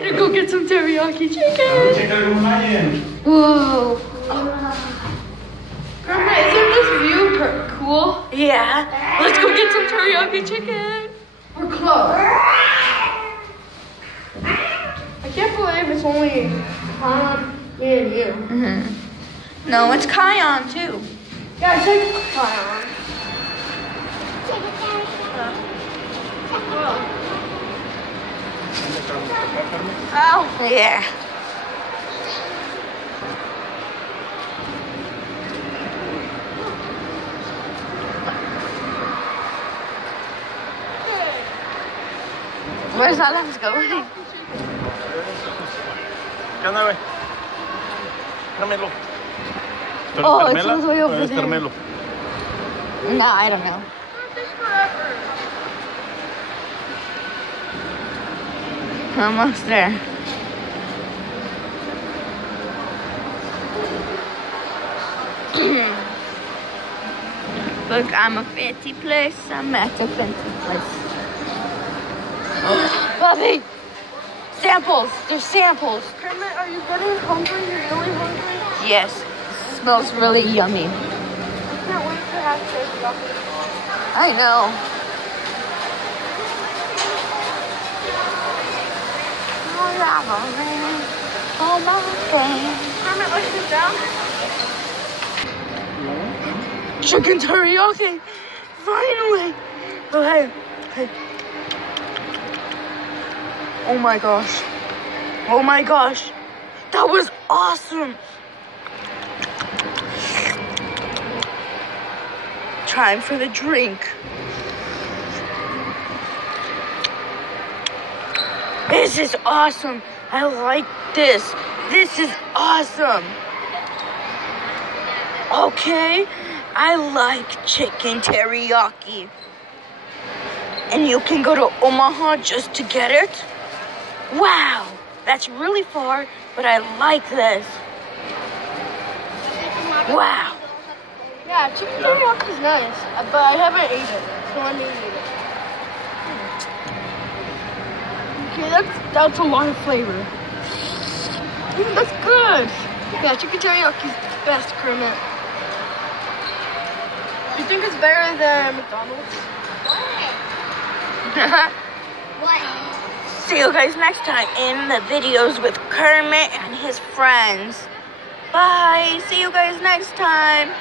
Gonna go get some teriyaki chicken. Whoa. Grandma, isn't this view cool? Yeah. Let's go get some teriyaki chicken. We're close. I can't believe it's only me and you. No, it's Kion too. Yeah, I said Kion. Oh, yeah. Where's Alan's going? ¿Qué onda, güey? Carmelo. Oh, it's all the way over there. Carmelo. No, I don't know. Almost there. Look, I'm a fancy place. I'm at a fancy place. Oh, Bobby! Samples! There's samples! Kermit, are you getting hungry? You're really hungry? Yes. It smells really yummy. I can't wait to have teriyaki. I know. Oh my God. Kermit, let's sit down. Chicken teriyaki! Finally! Oh, hey. Oh my gosh. Oh my gosh. That was awesome. Time for the drink. This is awesome. I like this. This is awesome. Okay, I like chicken teriyaki. And you can go to Omaha just to get it? Wow, that's really far, but I like this. Wow. Yeah, chicken teriyaki is nice, but I haven't eaten it, so let me eat it. Okay, that's a lot of flavor. That's good. Yeah, chicken teriyaki is the best, Kermit. You think it's better than McDonald's? What? See you guys next time in the videos with Kermit and his friends. Bye. See you guys next time.